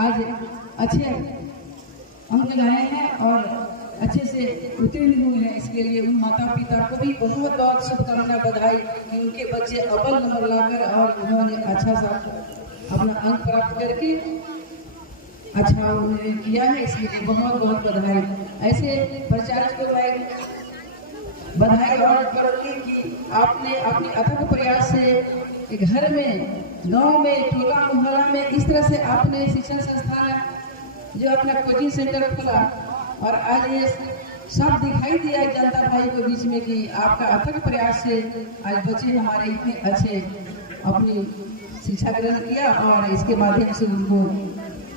आज अच्छे अंक लाए हैं और अच्छे से उत्तीर्ण हुए हैं। इसके लिए उन माता पिता को भी बहुत बहुत शुभकामना, बधाई कि उनके बच्चे अव्वल नंबर लाकर और उन्होंने अच्छा सा अपना अंक प्राप्त करके अच्छा उन्होंने किया है, इसलिए बहुत बहुत बधाई। ऐसे प्रचारक को मैं बधाई और करूंगी कि आपने अपनी अथक प्रयास से घर में, गांव में, टोला मोहल्ला में इस तरह से आपने शिक्षण संस्थान जो अपना कोचिंग सेंटर खोला और आज ये सब दिखाई दिया जनता भाई के बीच में कि आपका अथक प्रयास से आज बच्चे हमारे इतने अच्छे अपनी शिक्षा ग्रहण किया और इसके माध्यम से उनको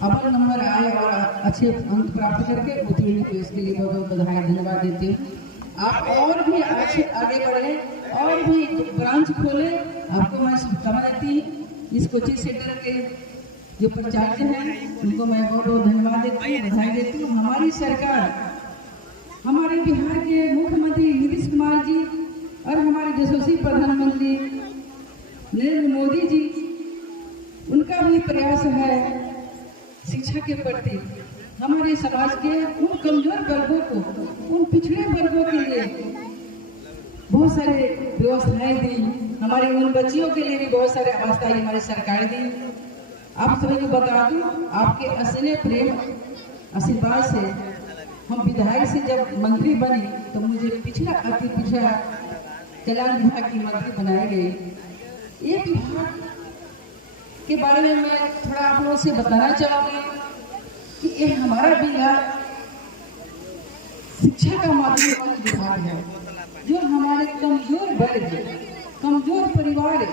अव्वल नंबर आए और अच्छे अंक प्राप्त करके उत्तीर्ण हुए। इसके लिए बहुत बहुत बधाई, धन्यवाद देती हूँ। आप और भी अच्छे आगे बढ़े और भी ब्रांच खोले, आपको मैं शुभकामना देती हूँ। इस कोचिंग सेंटर के जो प्राचार्य हैं उनको मैं बहुत बहुत धन्यवाद देती हूँ, बधाई देती हूँ। हमारी सरकार, हमारे बिहार के मुख्यमंत्री नीतीश कुमार जी और हमारे यशस्वी प्रधानमंत्री नरेंद्र मोदी जी, उनका भी प्रयास है शिक्षा के प्रति हमारे समाज के उन कमजोर वर्गों को, उन पिछड़े वर्गों के लिए बहुत सारे व्यवस्थाएं दी। हमारे उन बच्चियों के लिए भी बहुत सारे व्यवस्थाएं हमारी सरकार दी। आप सभी को बता दूं, आपके असीम प्रेम आशीर्वाद से हम विधायक से जब मंत्री बने तो मुझे पिछड़ा अति पिछड़ा कल्याण विभाग की मंत्री बनाई गई। ये विभाग के बारे में मैं थोड़ा आप लोगों से बताना चाहूंगी कि ये हमारा विभाग शिक्षा का माध्यम विभाग है, जो हमारे कमजोर वर्ग, कमजोर परिवार,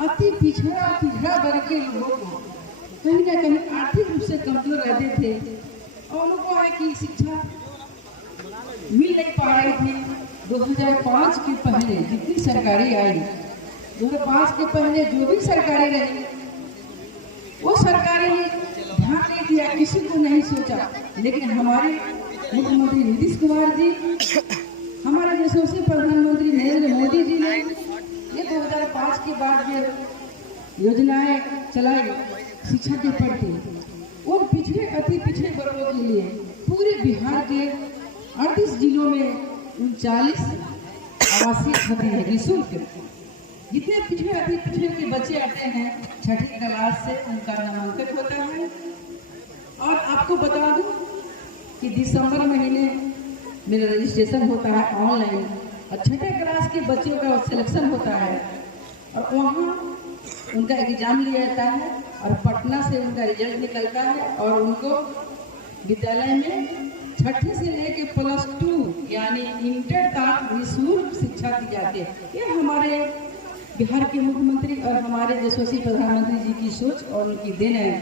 अति पिछड़ा वर्ग के लोगों को कहीं ना कहीं आर्थिक रूप से कमजोर रहते थे और उनको है कि शिक्षा मिल नहीं पा रही थी। 2005 के पहले जितनी सरकारें आई, 2005 के पहले जो भी सरकारें रही, वो सरकारें ध्यान नहीं दिया, किसी को नहीं सोचा। लेकिन हमारे मुख्यमंत्री नीतीश कुमार जी, हमारे यशस्वी प्रधानमंत्री नरेंद्र मोदी जी ने ये 2005 के बाद जो योजनाएं चलाई शिक्षा के प्रति, वो पिछड़े अति पिछड़े वर्गों के लिए पूरे बिहार के 38 जिलों में 39 आवासीय छात्र है निःशुल्क। जितने पिछड़े अति पिछड़े के बच्चे आते हैं 6ठी क्लास से उनका नामांकन होता है। और आपको बता दूं कि दिसंबर महीने मेरा रजिस्ट्रेशन होता है ऑनलाइन और 6ठी क्लास के बच्चों का सिलेक्शन होता है और वहाँ उनका एग्जाम लिया जाता है और पटना से उनका रिजल्ट निकलता है और उनको विद्यालय में 6ठी से लेके +2 यानी इंटर तक निःशुल्क शिक्षा दी जाती है। ये हमारे बिहार के मुख्यमंत्री और हमारे यशस्वी प्रधानमंत्री जी की सोच और उनकी देन है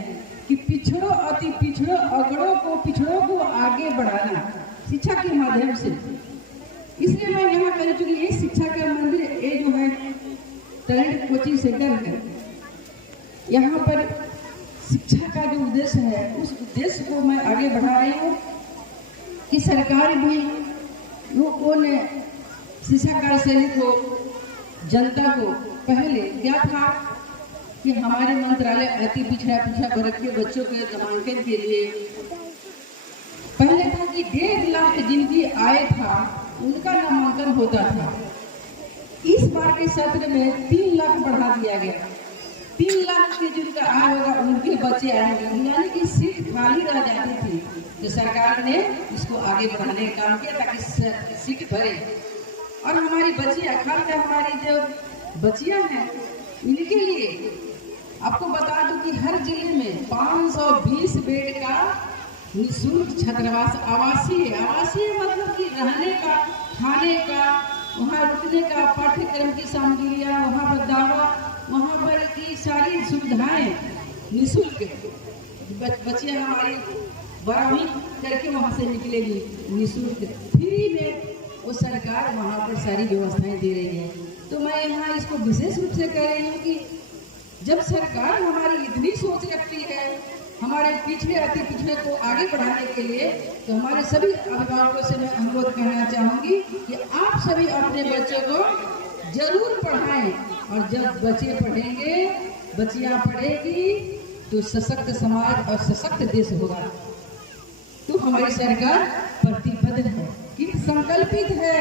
कि पिछड़ों, अति पिछड़ों, पिछड़ों को आगे बढ़ाना शिक्षा के माध्यम से। इसलिए मैं यहाँ कह चुकी ये शिक्षा का मंदिर, ये जो है टैलेंट कोचिंग सेंटर है, यहाँ पर शिक्षा का जो उद्देश्य है उस उद्देश्य को मैं आगे बढ़ा रही हूँ कि सरकार भी लोगों ने शिक्षा कार्यशैली को, जनता को पहले क्या था कि हमारे मंत्रालय अति पिछड़ा वर्ग के बच्चों के नामांकन के लिए पहले था कि 1.5 लाख जिनकी आय था उनका नामांकन होता था। इस बार के सत्र में 3 लाख बढ़ा दिया गया। 3 लाख के जिनका आय होगा उनके बच्चे आएंगे, यानी कि सीट खाली रह जाती थी। तो सरकार ने इसको आगे बढ़ाने का काम किया ताकि सीट भरे और हमारी बच्चियां, खासकर हमारी जो बच्चियां हैं इनके लिए आपको बता दूं कि हर जिले में 520 बेड का निःशुल्क छात्रावास, आवासीय मतलब कि रहने का, खाने का, वहाँ रुकने का, पाठ्यक्रम की सामग्रियाँ, वहाँ पर दवा, वहाँ पर की सारी सुविधाएं निःशुल्क। बच्चियां हमारी 12वीं करके वहाँ से निकलेगी निःशुल्क, फ्री में वो सरकार वहाँ पर सारी व्यवस्थाएं दे रही है। तो मैं यहाँ इसको विशेष रूप से कह रही हूँ कि जब सरकार हमारी इतनी सोच रखती है हमारे पिछड़े अति पिछड़े को आगे बढ़ाने के लिए, तो हमारे सभी अभिभावकों से मैं अनुरोध करना चाहूँगी कि आप सभी अपने बच्चों को जरूर पढ़ाएं और जब बच्चे पढ़ेंगे, बच्चियाँ पढ़ेगी तो सशक्त समाज और सशक्त देश होगा। तो हमारी सरकार प्रतिबद्ध है कि संकल्पित है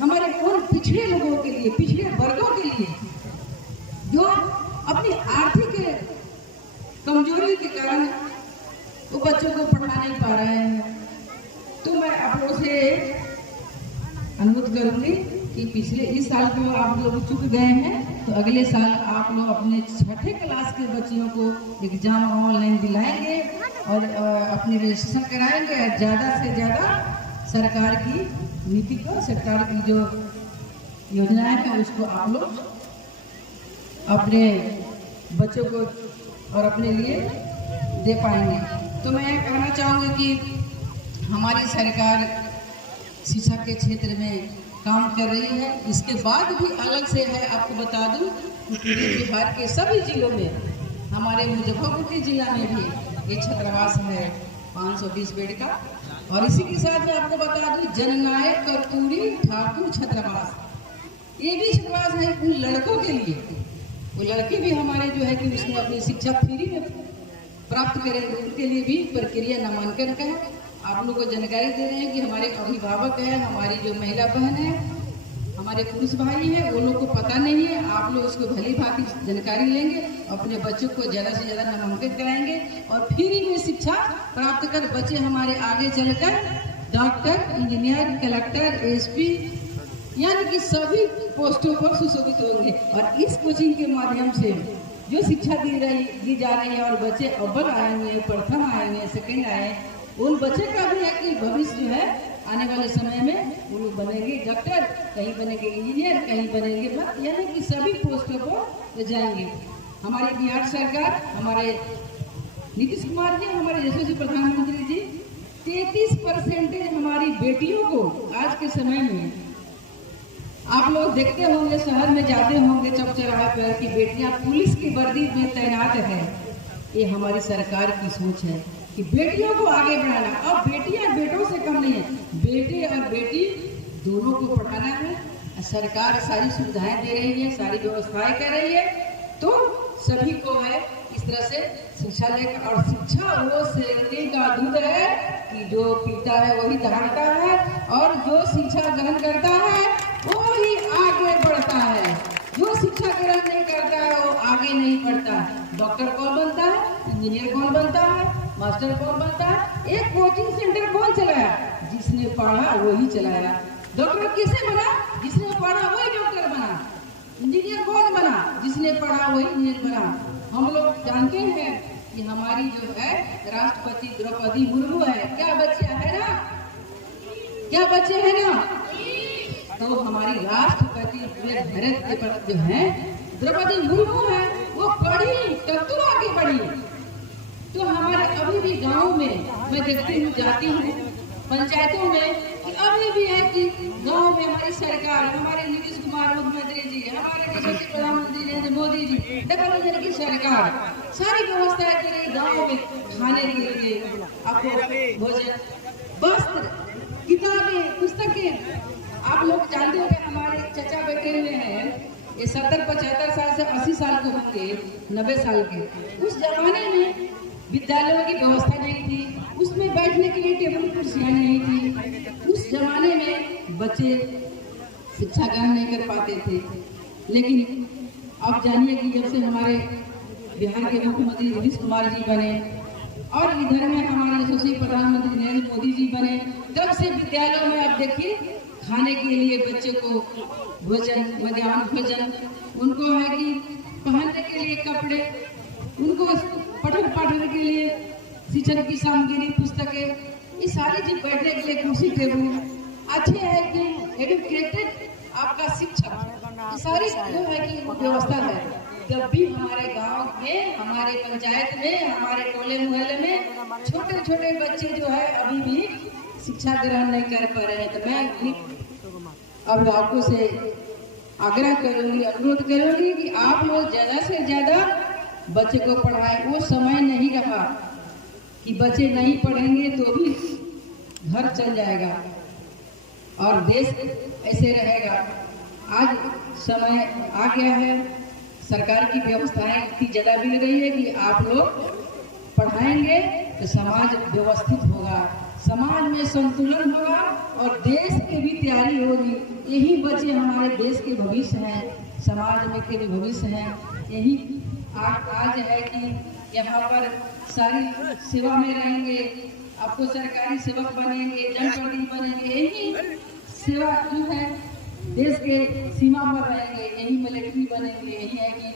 हमारे उन पिछड़े लोगों के लिए, पिछड़े वर्गों के लिए जो अपनी आर्थिक कमजोरी के कारण वो बच्चों को पढ़ा नहीं पा रहे हैं। तो मैं आप लोगों से अनुरोध करूंगी कि पिछले इस साल तो आप लोग चुक गए हैं, तो अगले साल आप लोग अपने 6ठी क्लास के बच्चियों को एग्जाम ऑनलाइन दिलाएंगे और अपनी रजिस्ट्रेशन कराएंगे। और ज़्यादा से ज़्यादा सरकार की नीति को, सरकार की जो योजनाएं हैं उसको आप लोग अपने बच्चों को और अपने लिए दे पाएंगे। तो मैं कहना चाहूँगी कि हमारी सरकार शिक्षा के क्षेत्र में काम कर रही है। इसके बाद भी अलग से है, आपको बता दूं कि पूरे बिहार के सभी जिलों में, हमारे मुजफ्फरपुर के जिला में भी एक छात्रावास है 520 बेड का। और इसी के साथ में आपको बता दूं जननायक कर्पूरी ठाकुर छात्रावास, ये भी छात्रावास है उन लड़कों के लिए। वो लड़के भी हमारे जो है कि उसमें अपनी शिक्षा फ्री में प्राप्त करेंगे, उनके लिए भी प्रक्रिया नामांकन का है। आप लोग को जानकारी दे रहे हैं कि हमारे अभिभावक हैं, हमारी जो महिला बहन है, हमारे पुरुष भाई हैं, वो लोग को पता नहीं है। आप लोग उसको भली भांति जानकारी लेंगे, अपने बच्चों को ज़्यादा से ज़्यादा नामांकन कराएंगे और फ्री में शिक्षा प्राप्त कर बच्चे हमारे आगे चलकर डॉक्टर, इंजीनियर, कलेक्टर, एसपी यानी कि सभी पोस्टों पर सुशोभित होंगे। और इस कोचिंग के माध्यम से जो शिक्षा दी जा रही है और बच्चे अव्वल आए हुए, प्रथम आए हुए, सेकेंड आए, उन बच्चे का भी है कि भविष्य जो है आने वाले समय में वो लोग बनेंगे डॉक्टर, कहीं बनेंगे इंजीनियर, कहीं बनेंगे यानी कि सभी पोस्टों पर जाएंगे। हमारी बिहार सरकार, हमारे नीतीश कुमार जी, हमारे यशस्वी प्रधानमंत्री जी 33% हमारी बेटियों को आज के समय में, आप लोग देखते होंगे शहर में जाते होंगे चौक चौराहे पर कि बेटियां पुलिस की वर्दी में तैनात है। ये हमारी सरकार की सोच है कि बेटियों को आगे बढ़ाना। अब बेटियां बेटों से कम नहीं है, बेटे और बेटी दोनों को पढ़ाना है। सरकार सारी सुविधाएं दे रही है, सारी व्यवस्थाएं कर रही है, तो सभी को है इस तरह से शिक्षा लेकर। और शिक्षा वो शेरनी का दूध है कि जो पीता है वही दहाड़ता है, और जो शिक्षा ग्रहण करता है वो ही आगे बढ़ता है। जो शिक्षा ग्रहण नहीं करता है वो आगे नहीं बढ़ता। डॉक्टर कौन बनता है, इंजीनियर कौन बनता है, मास्टर कौन बनता है? एक कोचिंग सेंटर कौन चलाया? जिसने पढ़ा वही चलाया। डॉक्टर किसे बना? जिसने पढ़ा वही डॉक्टर बना। इंजीनियर कौन बना? जिसने पढ़ा वही इंजीनियर बना। हम लोग जानते हैं कि हमारी जो है राष्ट्रपति द्रौपदी मुर्मू है, क्या बच्चे है ना, क्या बच्चे है ना, तो हमारी राष्ट्रपति पूरे भारत के पर जो है द्रौपदी मुर्मू है, वो पढ़ी तब तो आगे बढ़ी। तो हमारे अभी भी गांव में मैं देखती हूँ, जाती हूँ पंचायतों में कि अभी भी है कि गांव में हमारी सरकार, हमारे नीतीश कुमार मुख्यमंत्री जी, हमारे यशस्वी प्रधानमंत्री नरेंद्र मोदी जी, डबल इंजन की सरकार सारी व्यवस्थाएं कर रही। गाँव में खाने के लिए आपको भोजन, वस्त्र, किताबें, पुस्तकें। आप लोग जानते हो कि हमारे चचा बैठे हुए हैं, ये 70-75 साल से 80 साल के होंगे, 90 साल के। उस जमाने में विद्यालयों की व्यवस्था नहीं थी, उसमें बैठने के लिए टेबल कुर्सियाँ नहीं थी। उस जमाने में बच्चे शिक्षा ग्रहण नहीं कर पाते थे। लेकिन आप जानिए कि जब से हमारे बिहार के मुख्यमंत्री नीतीश कुमार जी बने और इधर में हमारे यशस्वी प्रधानमंत्री नरेंद्र मोदी जी बने, तब से विद्यालयों में आप देखिए खाने के लिए बच्चों को भोजन, मध्याह्न भोजन, उनको है कि पहनने के लिए कपड़े, उनको पठन पाठन के लिए शिक्षण की सामग्री, पुस्तकें, ये सारी चीज, बैठने के लिए कुर्सी टेबल अच्छे है कि एडुकेटेड आपका शिक्षा, ये सारी जो है कि व्यवस्था है। जब भी हमारे गांव में, हमारे पंचायत में, हमारे टोले मोहल्ले में छोटे छोटे बच्चे जो है अभी भी शिक्षा ग्रहण नहीं कर पा रहे हैं, तो मैं अभिभावकों से आग्रह करूंगी, अनुरोध करूंगी कि आप लोग ज्यादा से ज्यादा बच्चे को पढ़ाएं। वो समय नहीं रहा कि बच्चे नहीं पढ़ेंगे तो भी घर चल जाएगा और देश ऐसे रहेगा। आज समय आ गया है सरकार की व्यवस्थाएं इतनी ज़्यादा मिल रही है कि आप लोग पढ़ाएंगे तो समाज व्यवस्थित होगा, समाज में संतुलन होगा और देश की भी तैयारी होगी। यही बच्चे हमारे देश के भविष्य हैं, समाज में के भी भविष्य हैं। यही आज है कि यहाँ पर सारी सेवा में रहेंगे, आपको सरकारी सेवक बनेंगे, जनप्रतिनिधि बनेंगे, यही सेवा जो है देश के सीमा पर रहेंगे, यही मिलिट्री बनेंगे, यही है कि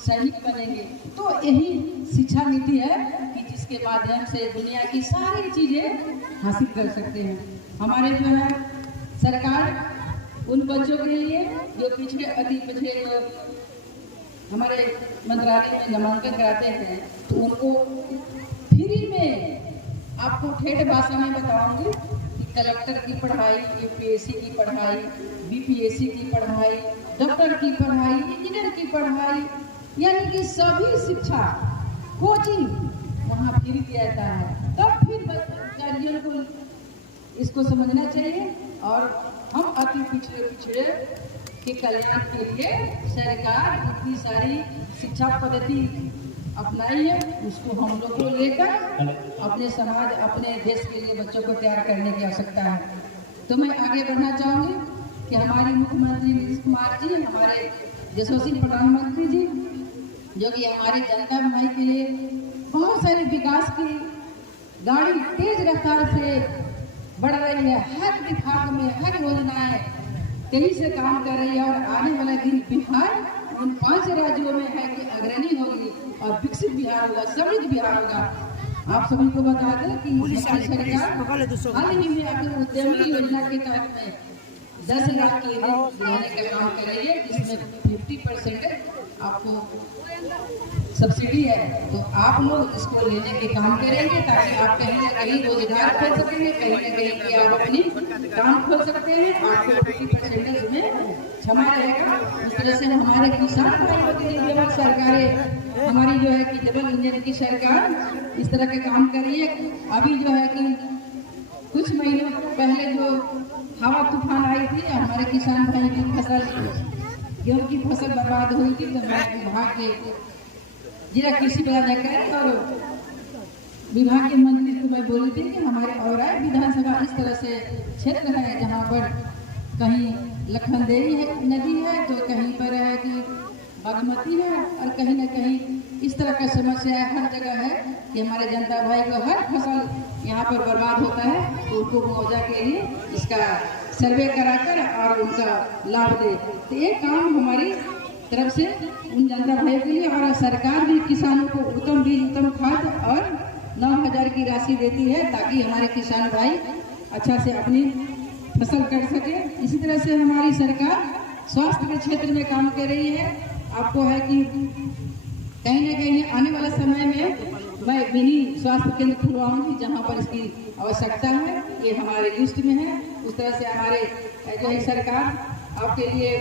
सैनिक बनेंगे। तो यही शिक्षा नीति है कि जिसके माध्यम से दुनिया की सारी चीजें हासिल कर सकते हैं। हमारे जो है सरकार उन बच्चों के लिए जो पिछड़े अति पिछड़े जो हमारे मंत्रालय में नामांकन कराते हैं तो उनको फ्री में, आपको ठेठ भाषा में बताऊंगी कि कलेक्टर की पढ़ाई, यूपीएससी की पढ़ाई, बीपीएससी की पढ़ाई, डॉक्टर की पढ़ाई, इंजीनियर की पढ़ाई, यानी कि सभी शिक्षा कोचिंग वहाँ फ्री दिया जाता है। तब फिर गार्जियन को इसको समझना चाहिए और हम अति पिछड़े के कल्याण के लिए सरकार इतनी सारी शिक्षा पद्धति अपनाई है, उसको हम लोग को लेकर अपने समाज, अपने देश के लिए बच्चों को तैयार करने की आवश्यकता है। तो मैं आगे बढ़ना चाहूँगी कि हमारे मुख्यमंत्री नीतीश कुमार जी, हमारे यशस्वी प्रधानमंत्री जी, जो कि हमारे जनता भाई के लिए बहुत सारे विकास की गाड़ी तेज रफ्तार से बढ़ रही है। हर विभाग में हर योजनाएं कहीं से काम कर रही है और आने वाला दिन बिहार उन 5 राज्यों में है कि अग्रणी होगी और विकसित बिहार होगा, समृद्ध बिहार होगा। आप सभी को बता दें कि सरकार हाल ही में अपनी उद्यमी योजना के तहत में 10 लाख के दिलाने का काम कर रही है, जिसमें 50% आपको सब्सिडी है। तो आप लोग इसको लेने के काम करेंगे ताकि आप कहीं ना कहीं रोजगार खोल सकेंगे, कहीं ना कहीं कि आप अपनी काम खोल सकते हैं, आपको 50% में क्षमा रहेगा। इस तरह से हमारे किसान भाइयों के लिए सरकारें हमारी जो है कि डबल इंजन की सरकार इस तरह के काम कर रही है। अभी जो है कि कुछ महीनों पहले जो हवा तूफान आई थी, हमारे किसान भाई की फसल, गेहूं की फसल बर्बाद हुई थी, तो हमारे विभाग के जिला कृषि पदाधिकारी और विभाग के मंत्री को मैं बोली थी कि हमारे औरा विधानसभा इस तरह से क्षेत्र है जहाँ पर कहीं लखनदेवी है, नदी है, तो कहीं पर है कि बागमती है और कहीं ना कहीं इस तरह का समस्या हर जगह है कि हमारे जनता भाई को हर फसल यहाँ पर बर्बाद होता है, तो उनको मुआवजा के लिए इसका सर्वे कराकर और उनका लाभ दे। तो ये काम हमारी तरफ से उन जनता भाई के लिए, और सरकार भी किसानों को उत्तम बीज, उत्तम खाद और 9,000 की राशि देती है ताकि हमारे किसान भाई अच्छा से अपनी फसल कर सके। इसी तरह से हमारी सरकार स्वास्थ्य के क्षेत्र में काम कर रही है। आपको है कि कहीं ना कहीं आने वाले समय में मैं मिनी स्वास्थ्य केंद्र खुलवाऊंगी जहां पर इसकी आवश्यकता है, ये हमारे लिस्ट में है। उस तरह से हमारे जो है सरकार आपके लिए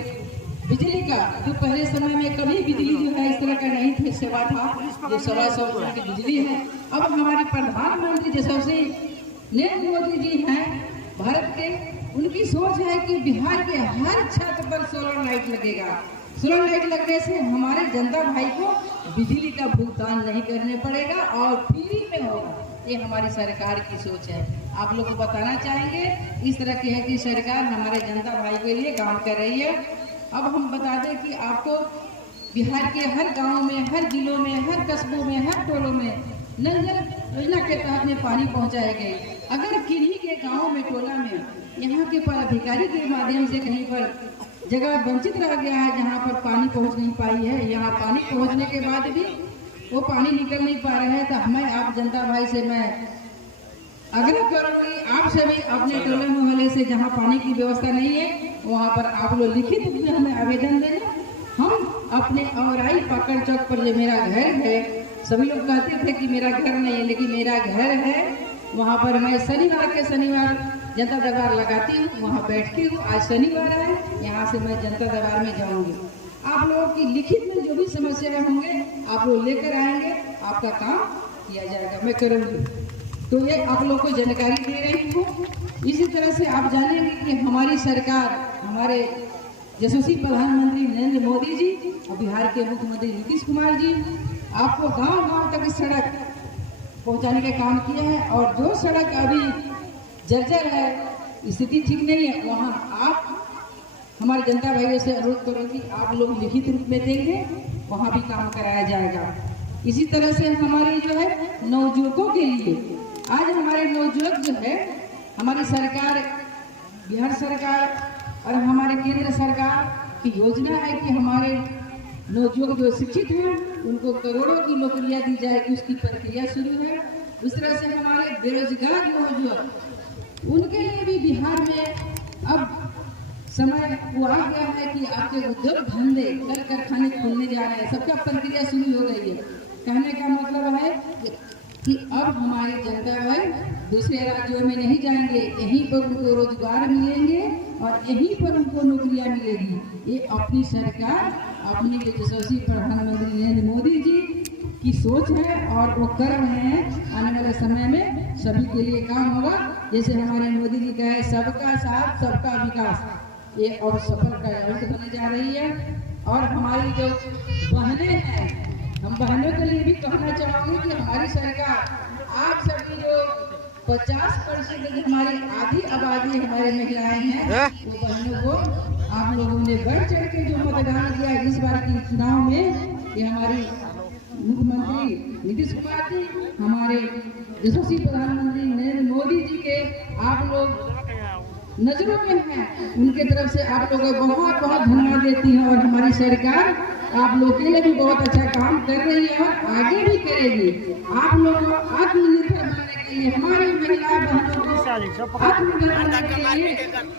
बिजली का, जो पहले समय में कभी बिजली जो है इस तरह का नहीं थे, सेवा था जो 100 रुपये की बिजली है। अब हमारे प्रधानमंत्री यशस्वी नरेंद्र मोदी जी हैं भारत के, उनकी सोच है कि बिहार के हर छत पर सोलर लाइट लगेगा। सोलर लाइट लगने से हमारे जनता भाई को बिजली का भुगतान नहीं करने पड़ेगा और फ्री में होगा। ये हमारी सरकार की सोच है। आप लोग को बताना चाहेंगे इस तरह की है कि सरकार हमारे जनता भाई के लिए काम कर रही है। अब हम बता दें कि आपको बिहार के हर गांव में, हर जिलों में, हर कस्बों में, हर टोलों में नल जल योजना के तहत में पानी पहुंचाए गए। अगर किन्हीं के गांव में, टोला में यहाँ के पदाधिकारी के माध्यम से कहीं पर जगह वंचित रह गया है जहाँ पर पानी पहुँच नहीं पाई है, यहाँ पानी पहुँचने के बाद भी वो पानी निकल नहीं पा रहा है, तो मैं आप जनता भाई से मैं आग्रह करूँगी, आप सभी अपने टोले मोहल्ले से जहाँ पानी की व्यवस्था नहीं है वहाँ पर आप लोग लिखित रूप में हमें आवेदन दें। हम अपने औराई पकड़ चौक पर जो मेरा घर है, सभी लोग कहते थे कि मेरा घर नहीं है, लेकिन मेरा घर है, वहाँ पर मैं शनिवार के शनिवार जनता दरबार लगाती हूँ, वहाँ बैठती हूँ। आज शनिवार है, यहाँ से मैं जनता दरबार में जाऊँगी। आप लोगों की लिखित में जो भी समस्याएं होंगे आप लोग लेकर आएंगे, आपका काम किया जाएगा, मैं करूँगी। तो ये आप लोग को जानकारी दे रही हूँ। इसी तरह से आप जानेंगे कि हमारी सरकार, हमारे यशस्वी प्रधानमंत्री नरेंद्र मोदी जी और बिहार के मुख्यमंत्री नीतीश कुमार जी आपको गांव-गांव तक सड़क पहुंचाने का काम किया है। और जो सड़क अभी जर्जर है, स्थिति ठीक नहीं है, वहां आप हमारे जनता भाइयों से अनुरोध करो कि आप लोग लिखित रूप में देंगे, वहां भी काम कराया जाएगा। इसी तरह से हमारे जो है नवयुवकों के लिए, आज हमारे नवयुवक जो है, हमारी सरकार, बिहार सरकार और हमारे केंद्र सरकार की योजना है कि हमारे नवयुवक जो शिक्षित हैं उनको करोड़ों की नौकरियां दी जाएगी, उसकी प्रक्रिया शुरू है। उस तरह से हमारे बेरोजगार नवयुवक, उनके लिए भी बिहार में अब समय वो आ गया है कि आपके उद्योग धंधे कल कारखाने खोलने जा रहे हैं, सबका प्रक्रिया शुरू हो गई है। कहने का मतलब है कि अब हमारी जनता भाई दूसरे राज्यों में नहीं जाएंगे, यहीं पर उनको रोजगार मिलेंगे और यहीं पर उनको नौकरियां मिलेगी। ये अपनी सरकार, अपनी यशस्वी प्रधानमंत्री नरेंद्र मोदी जी की सोच है और वो कर रहे हैं। आने वाले समय में सभी के लिए काम होगा। जैसे हमारे मोदी जी का है, सबका साथ सबका विकास, ये और सफल कार्यान्वित होने जा रही है। और हमारी जो बहनें हैं, हम बहनों के लिए भी कहना चाहूँगी कि हमारी सरकार आज सभी जो 50% हमारी आधी आबादी हमारे महिलाएं हैं, वो बहनों को आप लोगों ने बढ़ चढ़ के जो मतदान किया इस बार के चुनाव में, ये हमारी मुख्यमंत्री नीतीश कुमार जी, हमारे यशस्वी प्रधानमंत्री नरेंद्र मोदी जी के आप लोग नजरों में हैं, उनके तरफ से आप लोगों को बहुत बहुत धन्यवाद देती है। और हमारी सरकार आप लोगों के लिए भी बहुत अच्छा काम कर रही है और आगे भी करेगी। आप लोगों को आत्मनिर्भर बनाने के लिए, हमारी महिला बहनों को आत्मनिर्भर बनाने के लिए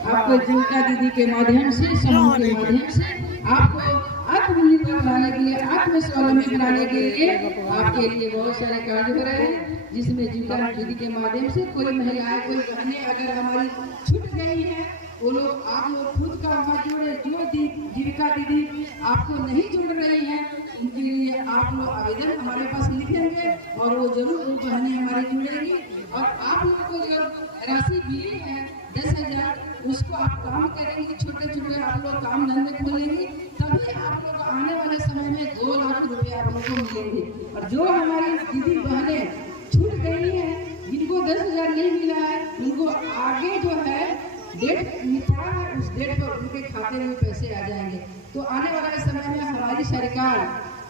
आपको जीविका दीदी के माध्यम से, समूह के माध्यम से आपको आत्मनिर्भर बनाने के लिए, आत्मस्वावलंबी बनाने के लिए आपके लिए बहुत सारे कार्य हो रहे हैं, जिसमें जीविका दीदी के माध्यम से कोई महिलाएं, कोई बहनें अगर हमारी छूट गई है, वो लोग, आप लोग खुद का वहाँ जोड़े, जो जीविका दीदी आपको नहीं जुड़ रही हैं, उनके लिए आप लोग आवेदन हमारे पास लिखेंगे और वो जरूर वो बहनें हमारी जुड़ेंगी। और आप लोग को जो राशि मिली है 10,000, उसको आप काम करेंगे, छोटे छोटे आप लोग काम धंधे खोलेंगे, तभी आप लोग आने वाले समय में 2 लाख रुपए आप लोग को मिलेंगे। और जो हमारी दीदी बहनें छूट गई हैं, जिनको 10,000 नहीं मिला है, उनको आगे जो है डेट निकला है, उस डेट पर उनके खाते में पैसे आ जाएंगे। तो आने वाले समय में हमारी सरकार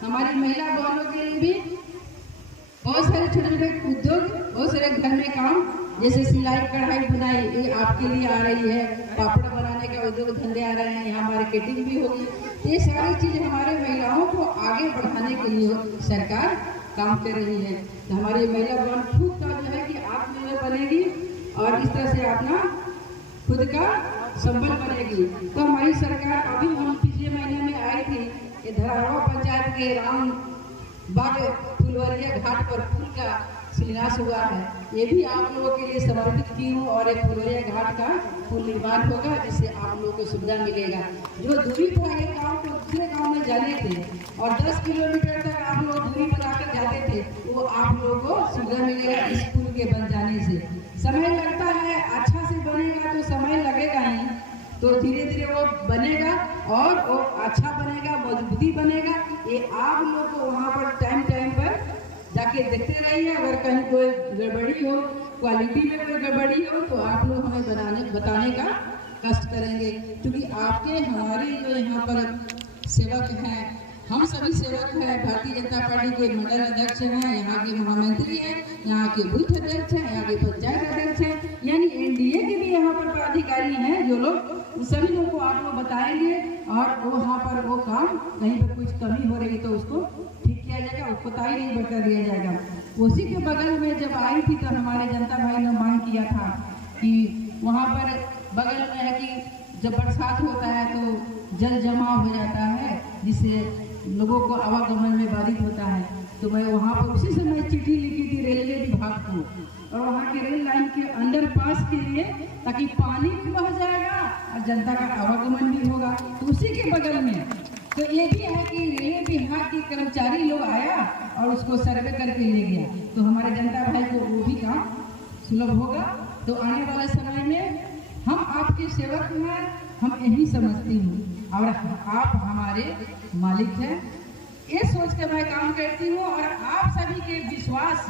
हमारी महिला बहनों के लिए भी बहुत सारे छोटे छोटे उद्योग, बहुत सारे घर में काम, जैसे सिलाई कढ़ाई बुनाई, ये आपके लिए आ रही है। पापड़ बनाने का उद्योग धंधे आ रहे हैं, यहाँ मार्केटिंग भी होगी। ये सारी चीज़ हमारे महिलाओं को आगे बढ़ाने के लिए सरकार काम कर रही है। तो हमारी महिला बहन खुद का जो है कि आत्मनिर्भर बनेगी और इस तरह से अपना खुद का संबल बनेगी। तो हमारी सरकार, अभी हम पिछले महीने में आई थी, ये धरावा पंचायत के राम बाग फुलवरिया घाट पर पुल का शिलान्यास हुआ है। ये भी आप लोगों के लिए समर्पित की हूँ और एक फुलवरिया घाट का पुल निर्माण होगा, जिससे आप लोगों को सुविधा मिलेगा। जो दूरी पर एक गाँव को दूसरे गाँव में जाने थे और 10 किलोमीटर तक आप लोग दूरी बनाकर जाते थे, वो आप लोगों को सुविधा मिलेगा इस पुल के बन जाने से। समय लगता है, अच्छा से बनेगा तो समय लगेगा ही, तो धीरे धीरे वो बनेगा और वो अच्छा बनेगा, मजबूती बनेगा। ये आप लोग को वहाँ पर टाइम पर जाके देखते रहिए। अगर कहीं कोई गड़बड़ी हो, क्वालिटी में कोई गड़बड़ी हो, तो आप लोग हमें बताने का कष्ट करेंगे, क्योंकि आपके हमारे जो यहाँ पर सेवक हैं, हम सभी सेवक हैं, भारतीय जनता पार्टी के मंडल अध्यक्ष हैं, यहाँ के महामंत्री हैं, यहाँ के बूथ अध्यक्ष हैं, यहाँ के पंचायत अध्यक्ष हैं, यानी एनडीए के भी यहाँ पर पदाधिकारी हैं जो लोग, उन सभी लोगों को आप लोग बताएंगे और वो वहाँ पर वो काम कहीं पर कुछ कमी हो रही तो उसको ठीक किया जाएगा, उसको ताई नहीं बढ़कर दिया जाएगा। उसी के बगल में जब आई थी तो हमारे जनता भाई ने मांग किया था कि वहाँ पर बगल में है कि जब बरसात होता है तो जल जमा हो जाता है, जिससे लोगों को आवागमन में बाधित होता है। तो मैं वहाँ पर उसी समय चिट्ठी लिखी थी रेलवे विभाग को और वहाँ के रेल लाइन के अंडरपास के लिए, ताकि पानी भी बह जाएगा और जनता का आवागमन भी होगा। तो उसी के बगल में तो ये भी है कि रेलवे विभाग के कर्मचारी लोग आया और उसको सर्वे करके ले गया, तो हमारे जनता भाई को वो भी काम सुलभ होगा। तो आने वाले समय में हम आपके सेवक हैं, हम यही समझती हूँ और आप हमारे मालिक हैं। ये सोच के मैं काम करती हूँ और आप सभी के विश्वास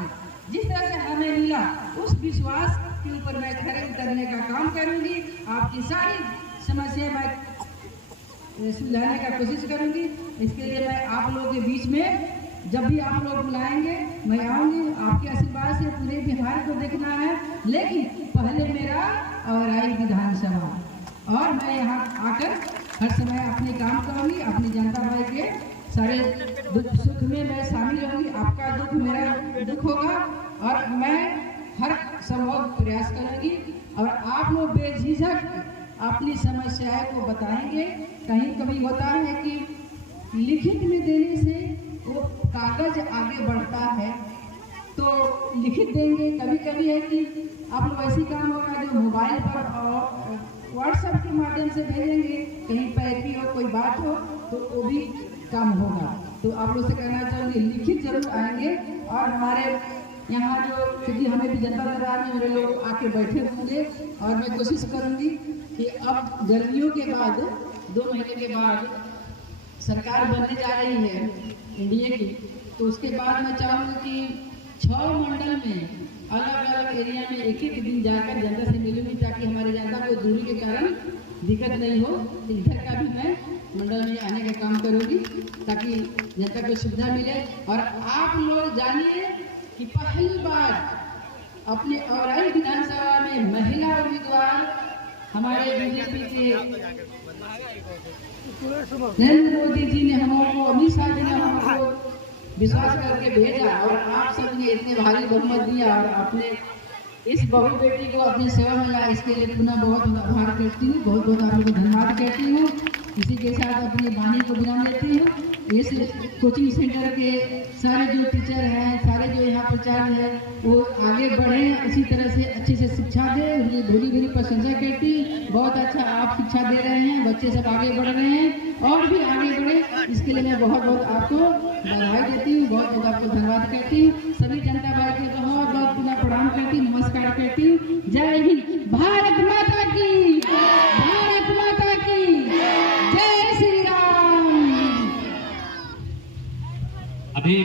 जिस तरह से हमें मिला उस विश्वास के ऊपर मैं खरे उतरने का काम करूँगी। आपकी सारी समस्या मैं सुलझाने का कोशिश करूँगी। इसके लिए मैं आप लोगों के बीच में जब भी आप लोग बुलाएंगे मैं आऊँगी। आपके आशीर्वाद से पूरे बिहार को देखना है, लेकिन पहले मेरा औराई विधानसभा और मैं यहाँ आकर हर समय अपने काम करूँगी। अपनी जनता भाई के सारे दुख सुख में मैं शामिल रहूँगी। आपका दुख मेरा दुख होगा और मैं हर संभव प्रयास करूँगी और आप लोग बेझिझक अपनी समस्याएं को बताएंगे। कहीं कभी होता है कि लिखित में देने से वो कागज आगे बढ़ता है, तो लिखित देंगे। कभी कभी है कि आप लोग ऐसी काम होगा जो मोबाइल पर और व्हाट्सएप के माध्यम से भेजेंगे, कहीं पैकी हो कोई बात हो तो वो भी काम होगा। तो आप लोग से कहना चाहूँगी लिखित जरूर आएंगे। और हमारे यहाँ जो क्योंकि हमें भी जनता दरबार में मेरे लोग आके बैठे होंगे और मैं कोशिश करूँगी कि अब गर्मियों के बाद 2 महीने के बाद सरकार बनने जा रही है इंडिया की, तो उसके बाद मैं चाहूँगी कि 6 मंडल में अलग अलग एरिया में एक एक दिन जाकर जनता से मिलूंगी, ताकि हमारी जनता को दूरी के कारण दिक्कत नहीं हो। तो इधर का भी मैं मंडल में आने का काम करूँगी ताकि जनता को सुविधा मिले। और आप लोग जानिए कि पहली बार अपने औराई विधानसभा में महिला उम्मीदवार हमारे बीजेपी के नरेंद्र मोदी जी ने हमको, अमित शाह जी ने हमको विश्वास करके भेजा और आप सब ने इतने भारी बहुमत दिया और अपने इस बहू बेटी को अपनी सेवा में लाया। इसके लिए पुनः बहुत बहुत आभार करती हूँ, बहुत बहुत आप लोगों को धन्यवाद कहती हूँ। इसी के साथ अपनी वाणी को विराम देती हूँ। इस कोचिंग सेंटर के सारे जो टीचर हैं, सारे जो यहाँ प्रचार है, वो आगे बढ़ें, इसी तरह से अच्छे से शिक्षा दें। उनकी भूरी भूरी प्रशंसा करती। बहुत अच्छा आप शिक्षा दे रहे हैं, बच्चे सब आगे बढ़ रहे हैं और भी आगे बढ़े। इसके लिए मैं बहुत बहुत आपको बधाई देती हूँ, बहुत बहुत आपको धन्यवाद कहती हूँ। सभी जनता भाई के बहुत बहुत पुनः प्रणाम करती हूँ, नमस्कार करती हूँ। जय हिंद, भारत माता की, भारत माता की जय श्री राम। अभी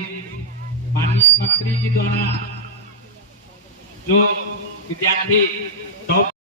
माननीय मंत्री जी द्वारा जो विद्यार्थी टॉप